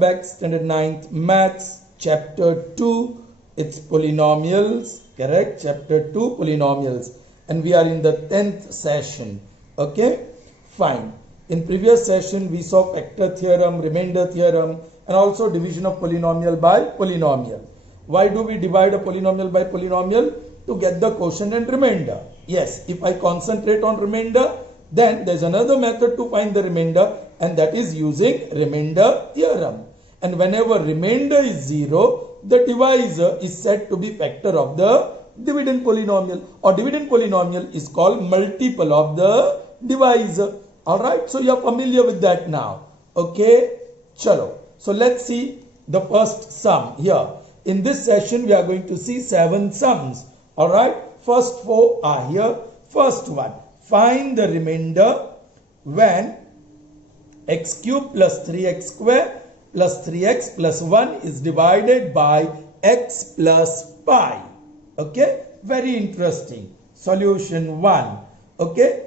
back, standard 9th maths, chapter 2. It's polynomials, correct? Chapter 2, polynomials. And we are in the 10th session. Okay, fine. In previous session, we saw factor theorem, remainder theorem, and also division of polynomial by polynomial. Why do we divide a polynomial by polynomial? To get the quotient and remainder. Yes, if I concentrate on remainder, then there's another method to find the remainder, and that is using remainder theorem. And whenever remainder is 0, the divisor is said to be factor of the dividend polynomial, or dividend polynomial is called multiple of the divisor. Alright, so you are familiar with that now. Okay, chalo. So let's see the first sum here. In this session, we are going to see 7 sums. Alright, first 4 are here. First one, find the remainder when x cube plus 3x square plus 3x plus 1 is divided by x plus pi. Okay, very interesting. Solution 1. Okay,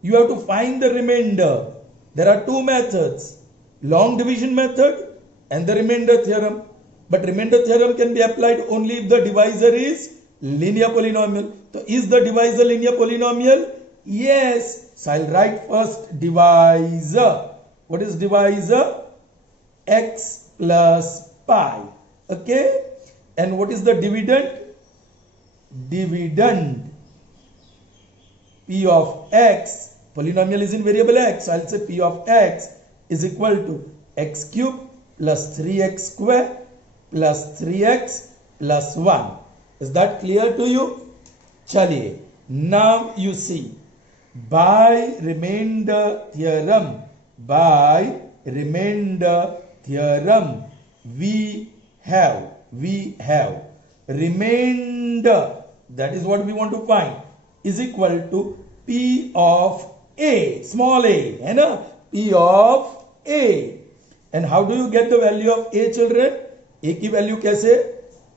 you have to find the remainder. There are 2 methods, long division method and the remainder theorem. But remainder theorem can be applied only if the divisor is linear polynomial. So is the divisor linear polynomial? Yes. So I'll write first divisor. What is divisor? X plus pi. Okay. And what is the dividend? Dividend. P of x. Polynomial is in variable x. So I'll say P of x is equal to x cube plus 3x square plus 3x plus 1. Is that clear to you? Chaliye. Now you see, by remainder theorem, we have remainder, that is what we want to find, is equal to P of A, small a, है ना? P of A. And how do you get the value of A, children? A की value कैसे?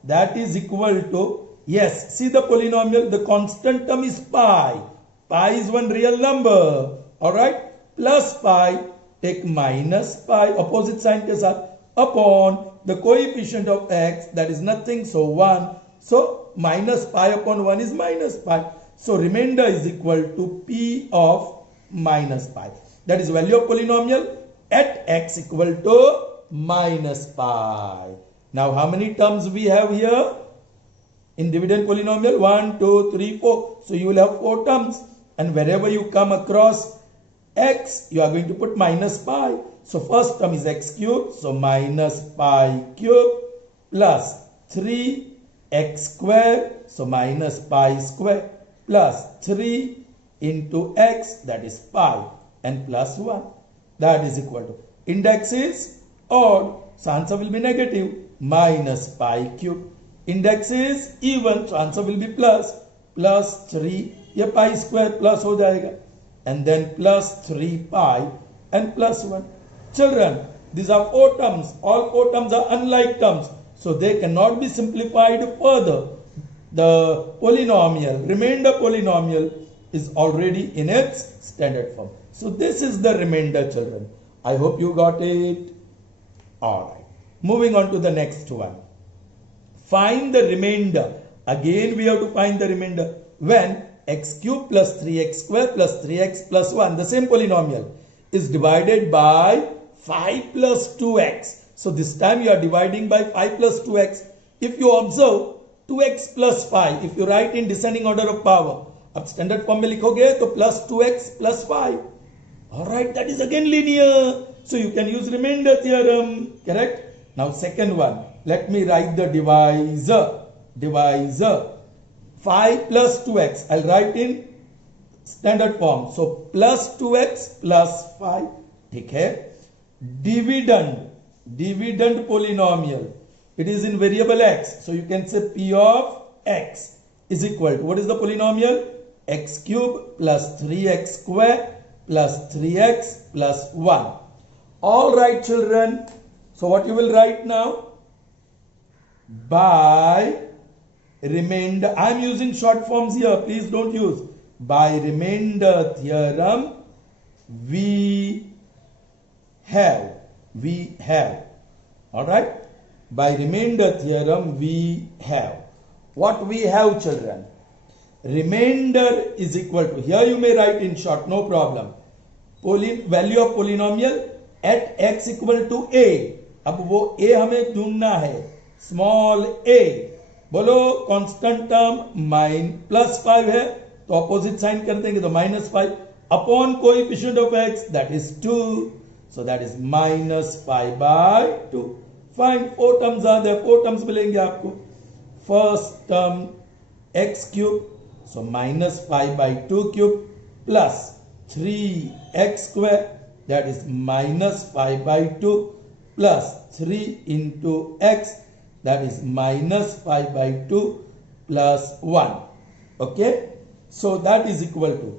That is equal to, yes, see the polynomial, the constant term is pi. Pi is one real number. Alright? Plus pi, take minus pi, opposite sign के साथ, upon the coefficient of x, that is nothing, so 1. So minus pi upon 1 is minus pi. So remainder is equal to P of minus pi. That is value of polynomial at x equal to minus pi. Now how many terms we have here? In dividend polynomial, 1, 2, 3, 4. So you will have 4 terms. And wherever you come across x, you are going to put minus pi. So first term is x cube. So minus pi cube plus 3x square. So minus pi square plus 3 into x, that is pi, and plus 1. That is equal to, index is odd, so answer will be negative, minus pi cube. Index is even, so answer will be plus 3, ये pi square plus हो जाएगा, and then plus 3 pi and plus 1. Children, these are 4 terms. All 4 terms are unlike terms, so they cannot be simplified further. The polynomial, remainder polynomial, is already in its standard form. So this is the remainder, children. I hope you got it. Alright. Moving on to the next one. Find the remainder. Again we have to find the remainder when x cube plus 3x square plus 3x plus 1, the same polynomial, is divided by 5 plus 2x. So this time you are dividing by 5 plus 2x. If you observe 2x plus 5, if you write in descending order of power, अब standard form में लिखोगे तो plus 2x plus 5. Alright, that is again linear. So you can use remainder theorem. Correct? Now second one. Let me write the divisor. 5 plus 2x. I'll write in standard form. So plus 2x plus 5. ठीक है? Dividend polynomial. It is in variable x. So you can say P of x is equal to, what is the polynomial? X cube plus 3x square plus 3x plus 1. Alright, children. So what you will write now? By remainder. I am using short forms here. Please don't use. By remainder theorem, we have Alright? By remainder theorem we have. What we have, children? Remainder is equal to, here you may write in short, no problem. Value of polynomial at x equal to a. अब वो a हमें ढूंढना है, small a. बोलो constant term +5 है तो opposite sign कर देंगे तो -5 upon coefficient of x that is 2, so that is -5/2. Fine, 4 terms are there, 4 terms मिलेंगे आपको. First term x cube, so -5/2 cube plus 3x square that is -5/2 plus 3 into x that is -5/2 plus 1. Okay, so that is equal to,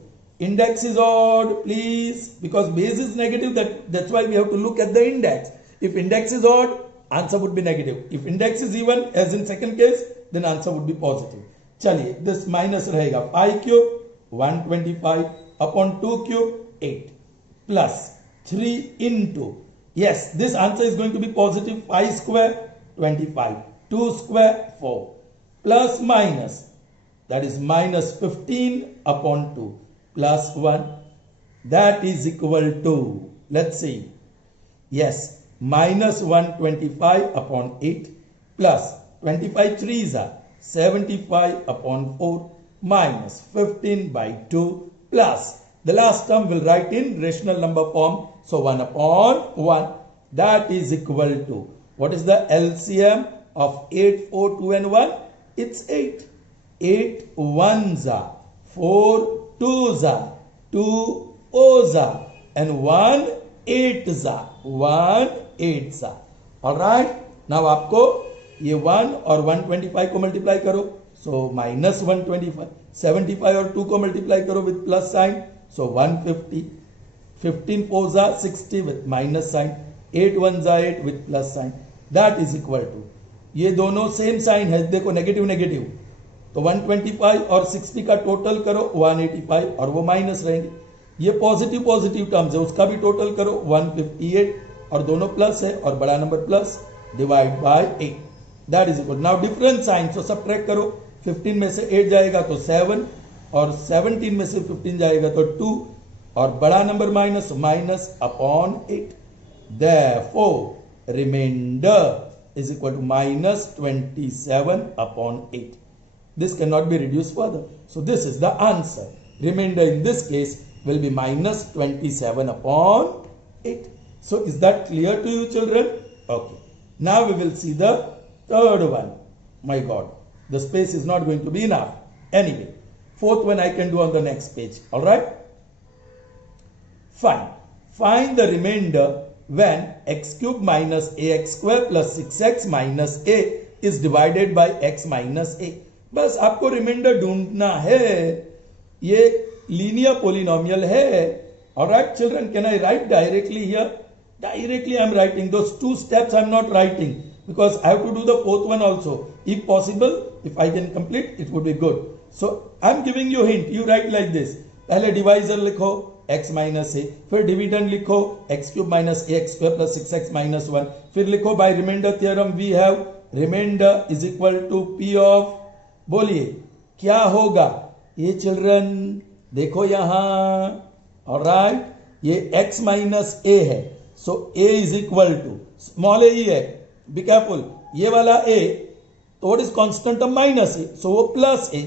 index is odd please, because base is negative, that's why we have to look at the index. If index is odd, answer would be negative. If index is even, as in second case, then answer would be positive. चलिए, this minus रहेगा 5 cube 125 upon 2 cube 8 plus 3 into, yes, this answer is going to be positive. 5 square 25, 2 square 4 plus minus, that is -15 upon 2 plus 1, that is equal to, let's see, yes, -125 upon 8 plus 25 3s are 75 upon 4 minus 15/2 plus, the last term will write in rational number form. So 1 upon 1, that is equal to, what is the LCM of 8, 4, 2 and 1? It's 8. 8 1s are, 4 2s are, 2 O's are, and 1 8s are, 1 8s are. Alright, now आपको ये 1 और 125 को multiply करो, so -125, 75 और 2 को multiply करो with plus sign, so 150. 15 4s are 60 with minus sign, 8 1s are 8 with plus sign, that is equal to, ये दोनों सेम साइन है, देखो नेगेटिव नेगेटिव, तो 125 और 60 का टोटल करो 185 और वो माइनस रहेंगे. ये पॉजिटिव पॉजिटिव टर्म्स है, उसका भी टोटल करो 158 और दोनों प्लस है और बड़ा number plus, divide by 8, that is equal. Now different sign, तो सबट्रैक्ट करो, 15 में से 8 जाएगा तो 7 और 17 में से 15 जाएगा तो 2 और बड़ा number minus upon 8. Therefore remainder is equal to -27 upon 8. This cannot be reduced further, so this is the answer. Remainder in this case will be -27 upon 8. So is that clear to you, children? Okay, now we will see the third one. My God, the space is not going to be enough. Anyway, fourth one I can do on the next page. All right, fine. Find the remainder when x cube minus ax square plus 6x minus a is divided by x minus a. बस आपको reminder ढूंढना है. ये linear polynomial है. Alright, children, can I write directly here? Directly I am writing. Those 2 steps I am not writing because I have to do the fourth one also. If possible, if I can complete, it would be good. So I am giving you hint. You write like this. पहले divisor लिखो x minus a, फिर dividend लिखो x cube minus a x square plus 6x minus 1, फिर लिखो by remainder theorem we have remainder is equal to p of, बोलिए क्या होगा ये चिल्ड्रन, देखो यहां. ऑलराइट, ये x माइनस ए है, so a is equal to small a ही है, बी केयरफुल, ये वाला a तो what is constant of minus a, so वो प्लस ए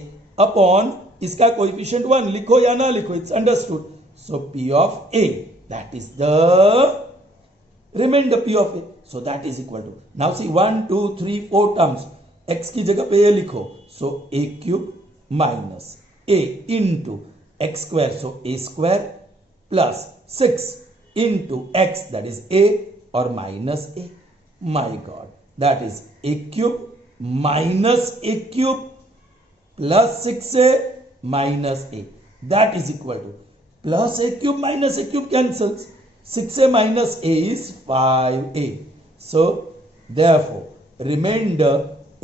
अपॉन इसका कोएफिशिएंट 1, लिखो या ना लिखो, it's understood. So P of A, that is the remainder P of A. So that is equal to, now see 1, 2, 3, 4 terms. X की जगह पे A लिखो. So A cube minus A into X square. So A square plus 6 into X, that is A, or minus A. My God, that is A cube minus A cube plus 6A minus A. That is equal to, plus a cube minus a cube cancels. 6a minus a is 5a. So therefore remainder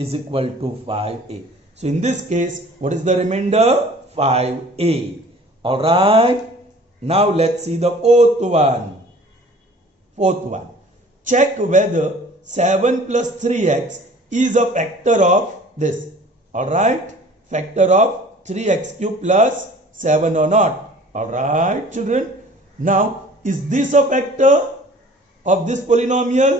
is equal to 5a. So in this case, what is the remainder? 5a. All right. Now let's see the fourth one. check whether 7 plus 3x is a factor of this. Alright, factor of 3x cube plus 7 or not. Alright children, now is this a factor of this polynomial?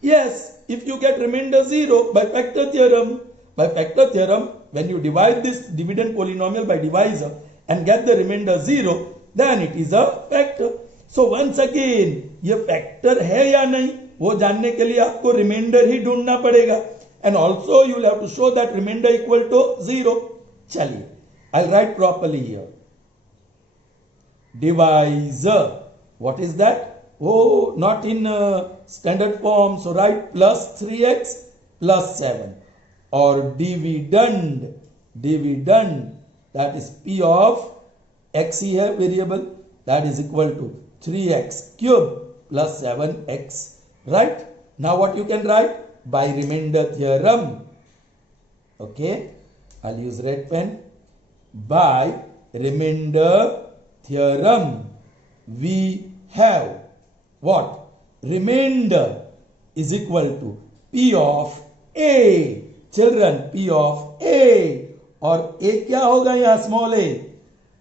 Yes, if you get remainder 0 by factor theorem. By factor theorem, when you divide this dividend polynomial by divisor and get the remainder 0, then it is a factor. So once again, ये factor है या नहीं वो जानने के लिए आपको remainder ही ढूंढना पड़ेगा. And also you will have to show that remainder equal to 0. चलिए, I'll write properly here. Divisor. What is that? Oh, not in standard form. So write plus 3x plus 7. Or dividend. Dividend. That is P of x here variable. That is equal to 3x cube plus 7x. Right? Now what you can write? By remainder theorem. Okay. I'll use red pen. By remainder theorem, we have what? Remainder is equal to P of A. Children, P of A. और A क्या होगा यहाँ small a?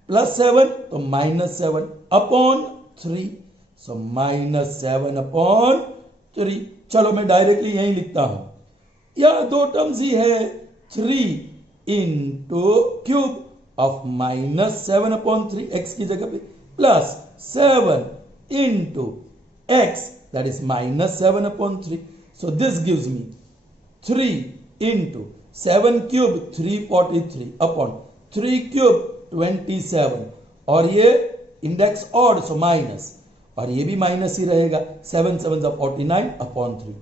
Plus 7, तो minus 7 upon 3. So minus 7 upon 3. चलो मैं directly यही लिखता हूं. यह दो टर्म्स ही है. 3 into cube of minus 7 upon 3 x की जगह पे plus 7 into x that is minus 7 upon 3. So this gives me 3 into 7 cube 343 upon 3 cube 27 और ये इंडेक्स ऑड सो माइनस और ये भी माइनस ही रहेगा. 7 7 49 अपॉन 3.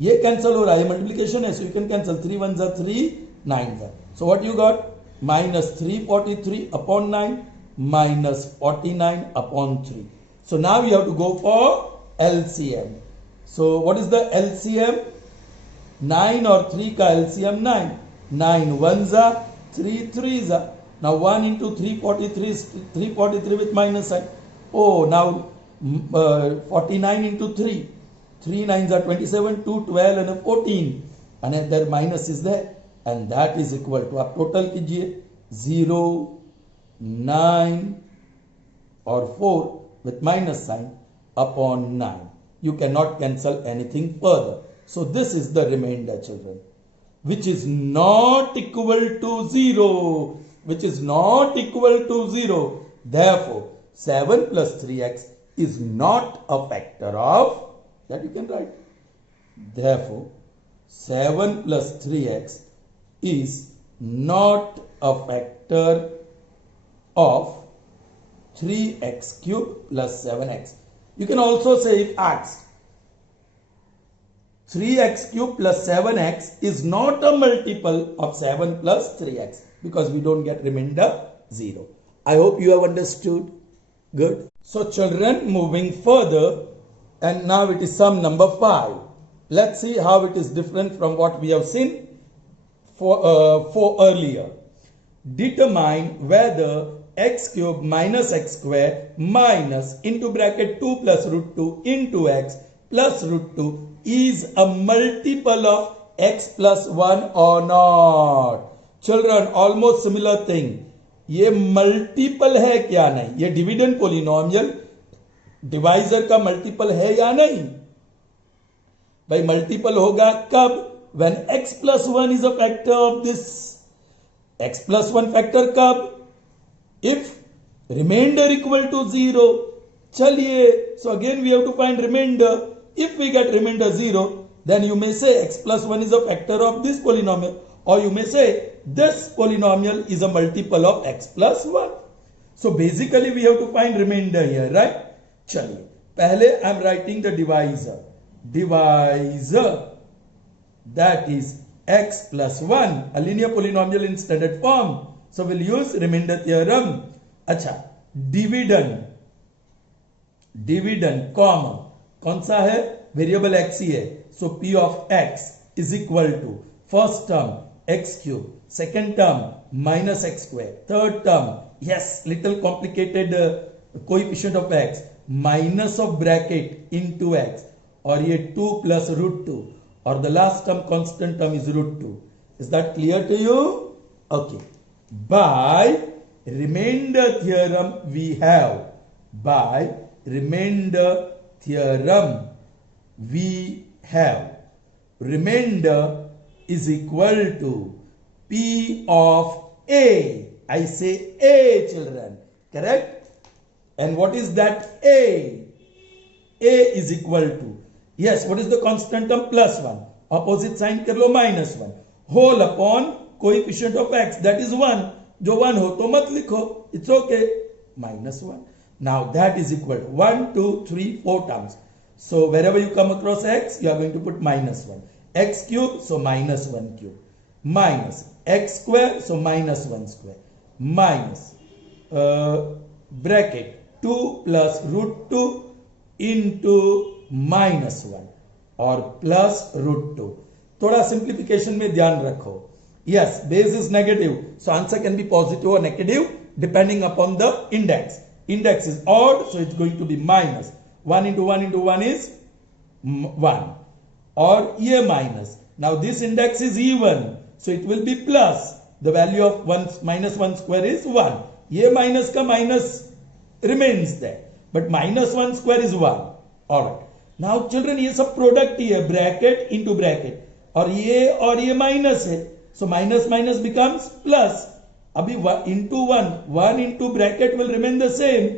ये कैंसिल हो रहा है, मल्टीप्लिकेशन है, so you can cancel. 3 1 3 9. So what you got? minus 343 upon 9 minus 49 upon 3. So now you have to go for LCM. So what is the LCM? 9 और 3 का LCM 9. 9 1s are 3 3s are. Now 1 into 343 is 343 with minus sign. Oh, now 49 into 3. 3 9s are 27, 2 12 and a 14. And there minus is there. And that is equal to, आप total कीजिए 0, 9 और 4 with minus sign upon 9. You cannot cancel anything further. So this is the remainder, children, which is not equal to 0. Which is not equal to 0. Therefore, 7 plus 3x is not a factor of, that you can write. Therefore, 7 plus 3x is not a factor of 3x cube plus 7x. You can also say, if asked, 3x cube plus 7x is not a multiple of 7 plus 3x because we don't get remainder 0. I hope you have understood. Good. So children, moving further, and now it is sum number 5. Let's see how it is different from what we have seen for earlier. Determine whether x cube minus x square minus into bracket 2 plus root 2 into x plus root 2 is a multiple of x plus 1 or not. Children, almost similar thing. ये multiple है क्या नहीं? ये dividend polynomial divisor का multiple है या नहीं? भाई मल्टीपल होगा कब? When x plus 1 is a factor of this. X plus 1 factor कब? If remainder equal to 0. चलिए, so again we have to find remainder. If we get remainder 0, then you may say x plus 1 is a factor of this polynomial. Or you may say this polynomial is a multiple of x plus 1. So basically we have to find remainder here, right? चलिए, पहले I am writing the divisor. Divisor, that is x plus 1, a linear polynomial in standard form. So we'll use remainder theorem. अच्छा, dividend comma कौन सा है? Variable x ही है. So p of x is equal to first term x cube, second term minus x square, third term, yes, little complicated coefficient of x, minus of bracket into x, और ये 2 plus root 2 और the last term constant term is root 2. Is that clear to you? Okay. By remainder theorem we have, by remainder theorem we have, remainder is equal to P of A. I say A, children. Correct? And what is that A? A is equal to, yes, what is the constant term? Plus 1. Opposite sign कर लो -1. Whole upon coefficient of x, that is 1. जो 1 हो तो मत लिखो. It's okay. -1. Now that is equal to 1, 2, 3, 4 terms. So wherever you come across x, you are going to put -1. X cube, so -1 cube. Minus x square, so -1 square. Minus bracket 2 plus root 2 into -1 और plus root 2. थोड़ा simplification में ध्यान रखो. Yes, base is negative, so answer can be positive or negative depending upon the index. Index is odd, so it's going to be minus. 1 into 1 into 1 is 1. Or ये minus. Now this index is even, so it will be plus. The value of -1 square is 1. ये minus का minus remains there. But -1 square is 1. Alright. Now children, ये सब product ही है. Bracket into bracket. और ये minus है. So minus minus becomes plus. अभी 1 into 1 into bracket will remain the same.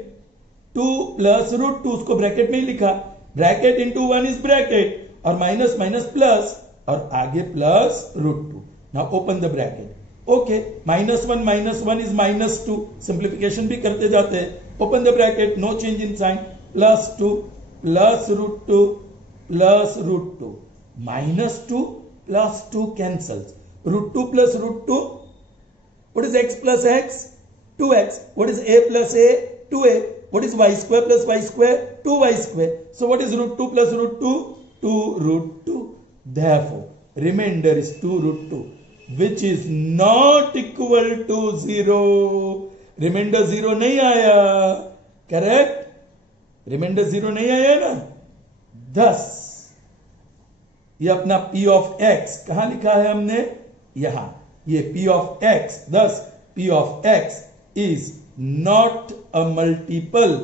2 plus root 2, उसको bracket में ही लिखा. Bracket into 1 is bracket. और minus minus plus. और आगे plus root 2. Now open the bracket. Okay, -1 is -2. Simplification भी करते जाते हैं. Open the bracket, no change in sign. Plus 2 plus root 2 plus root 2. -2 plus 2 cancels. Root 2 plus root 2. What is x plus x? 2x. What is a plus a? 2a. What is y square plus y square? 2y square. So what is root 2 plus root 2? 2 root 2. Therefore, remainder is 2 root 2, which is not equal to 0. Remainder 0 नहीं आया. Correct? Remainder 0 नहीं आया ना. Thus, ये अपना p of x कहाँ लिखा है हमने? यहाँ. ये p of x. Thus, p of x is not a multiple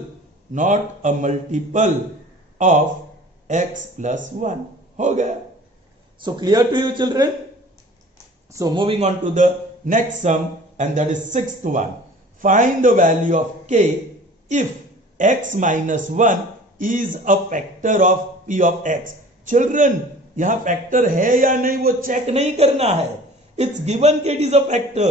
of x plus 1. हो गया. So clear to you, children? So moving on to the next sum, and that is sixth one. Find the value of k if x minus 1 is a factor of p of x. Children, यहाँ factor है या नहीं वो check नहीं करना है. It's given that it is a factor.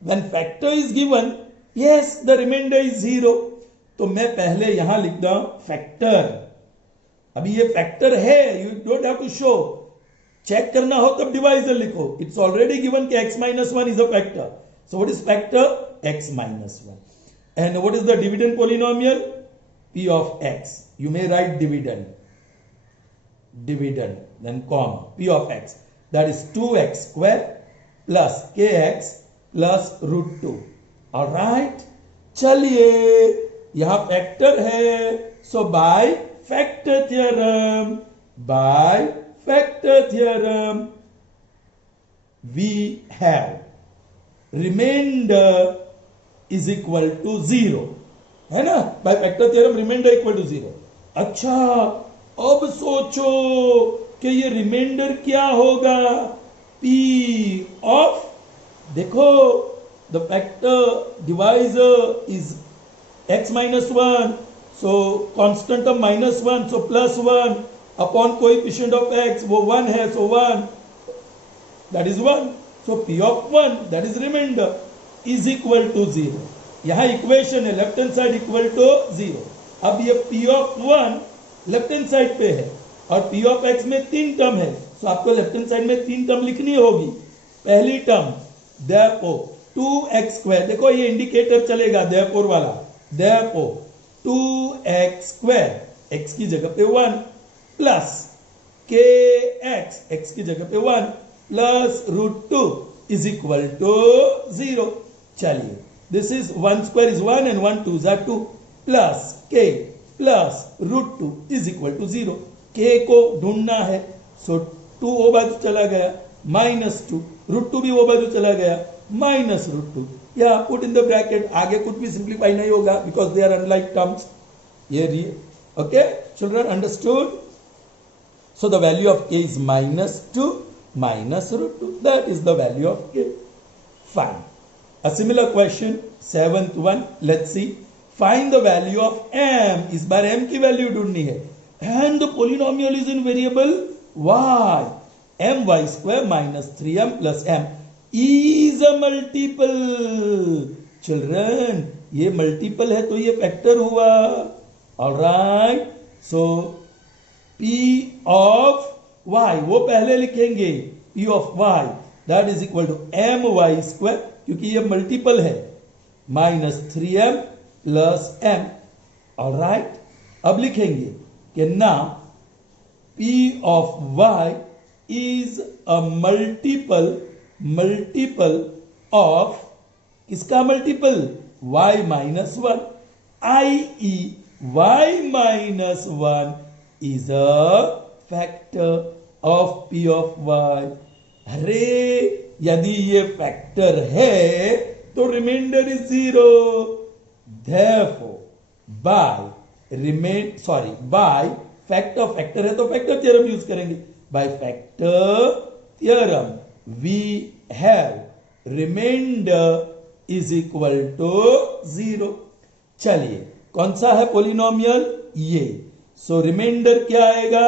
When factor is given, yes, the remainder is 0. तो मैं पहले यहाँ लिखता हूँ factor. अभी ये factor है, you don't have to show. Check करना हो तब डिवाइजर लिखो. इट्स ऑलरेडी गिवन कि x minus 1 is a factor. So what is factor? x minus 1. And what is the dividend polynomial? P of x. You may write dividend, then comma, P of x. That is 2x square plus kx plus root 2. Alright? चलिए, यहाँ factor है. So by factor theorem, we have remainder is equal to 0. है ना? By factor theorem remainder equal to 0. अच्छा, अब सोचो कि ये remainder क्या होगा? P of, देखो, the factor divisor is x minus 1. So constant of -1, so plus 1. Upon coefficient of x, वो 1 है, so 1, that is 1. So p of 1, that is remainder, is equal to 0. यहाँ इक्वेशन है, left hand side equal to 0. अब ये p of 1 left hand side पे है और p of x में 3 टर्म है, so आपको लेफ्ट हैंड साइड में 3 टर्म लिखनी होगी. पहली टर्म therefore 2x square, देखो ये इंडिकेटर चलेगा therefore वाला. therefore 2x square, x की जगह पे 1 प्लस kx, x की जगह पे 1 plus root 2 is equal to 0. चलिए, this is 1 square is 1 and 1 2s are 2 plus k plus root 2 is equal to 0. k को ढूंढना है, सो 2 वो बाजू चला गया, -2, √2 भी वो बाजू चला गया, -√2. या पुट इन द ब्रैकेट, आगे कुछ भी सिंप्लीफाई नहीं होगा because they are unlike terms. ये okay children, understood? So the value of k is -2 -√2. That is the value of k. Fine. A similar question, 7th one. Let's see. Find the value of m. इस बार m की value ढूंढनी है. And the polynomial is in variable y. my² minus 3m plus m is a multiple. Children, ये multiple है तो ये factor हुआ. Alright. So P of y, वो पहले लिखेंगे, P of y that is equal to my² क्योंकि ये मल्टीपल है, -3m plus m. ऑलराइट, अब लिखेंगे कि ना P of y is a multiple of किसका multiple? y minus 1, i.e. y minus 1 is a factor of P of y. अरे यदि ये फैक्टर है तो remainder is 0. Therefore by factor है तो फैक्टर थ्योरम यूज करेंगे. By factor theorem we have remainder is equal to 0. चलिए, कौन सा है पोलिनोमियल? ये. सो रिमाइंडर क्या आएगा?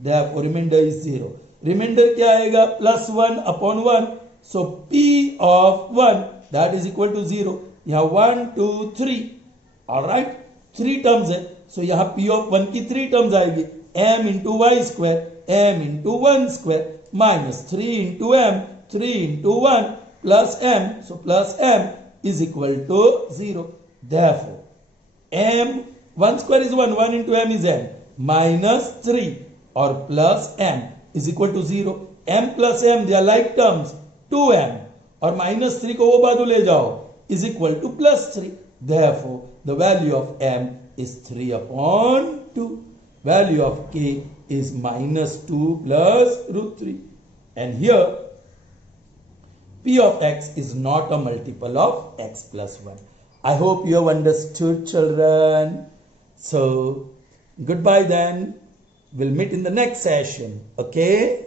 Therefore reminder is 0. रिमाइंडर क्या आएगा? +1 upon 1. So P of 1 that is equal to 0. यहां 1 2 3. ऑलराइट, 3 टर्म्स है, सो यहां P of 1 की 3 टर्म्स आएगी. m into y², m into 1² minus 3 into m, 3 into 1 plus m. So plus m is equal to 0. Therefore m 1² is 1, 1 into m is m, minus 3 or plus m is equal to 0. m plus m they are like terms, 2m और -3 को वो बाजू ले जाओ is equal to +3. Therefore the value of m is 3 upon 2. Value of k is -2 plus √3. And here P of x is not a multiple of x plus 1. I hope you have understood, children. So goodbye then. We'll meet in the next session. Okay?